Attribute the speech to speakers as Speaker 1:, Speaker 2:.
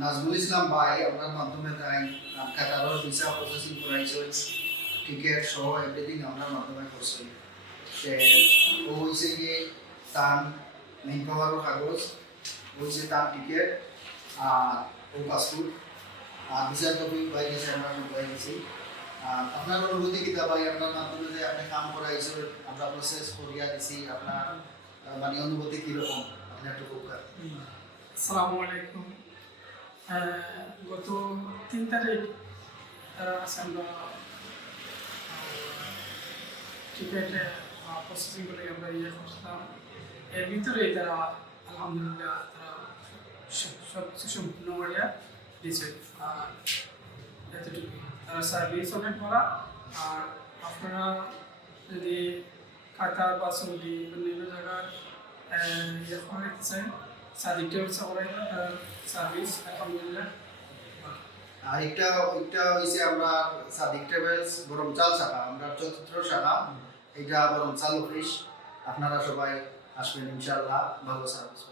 Speaker 1: নাজমুল ইসলাম ভাই আপনার মাধ্যমে তাই কাতারের ভিসা প্রসেসিং করাইছে। টিকেট সহ এভরিথিং আপনার মাধ্যমে করছে। সে ও হয়েছে গিয়ে তার মেইন পাওয়ারও কাগজ হয়েছে তার টিকেট আর ও পাসপোর্ট আর ভিসার কপি পাই গেছে, আমরা পাই গেছি। আপনার অনুভূতি কিতা ভাই আপনার মাধ্যমে যে আপনি কাম করাইছে, আমরা প্রসেস করিয়া দিছি, আপনার মানে অনুভূতি কীরকম? আপনি একটু
Speaker 2: আসসালামু আলাইকুম। গত তিন তারিখ তারা আমরা টিকেটে প্রসেসিং করে আমরা ইয়ে করছিলাম এর ভিতরে তারা, আলহামদুলিল্লাহ, তারা সব কিছু সম্পূর্ণ করিয়া দিয়েছে। আর এতটুকু তারা সার্ভিস অনেক করা আর আপনারা যদি কাতার বা সৌদি অন্যান্য জায়গার ইয়ে করে চান সাদিক ট্রাভেলস করাই সার্ভিস আলহামদুলিল্লাহ।
Speaker 1: আর একটা একটা হইছে আমরা সাদিক ট্রাভেলস বরমচাল শাখা আমরা চতুর্থ শাখা। এটা বরমচাল অফিস আপনারা সবাই আসবেন ইনশাআল্লাহ। ভালো সার্ভিস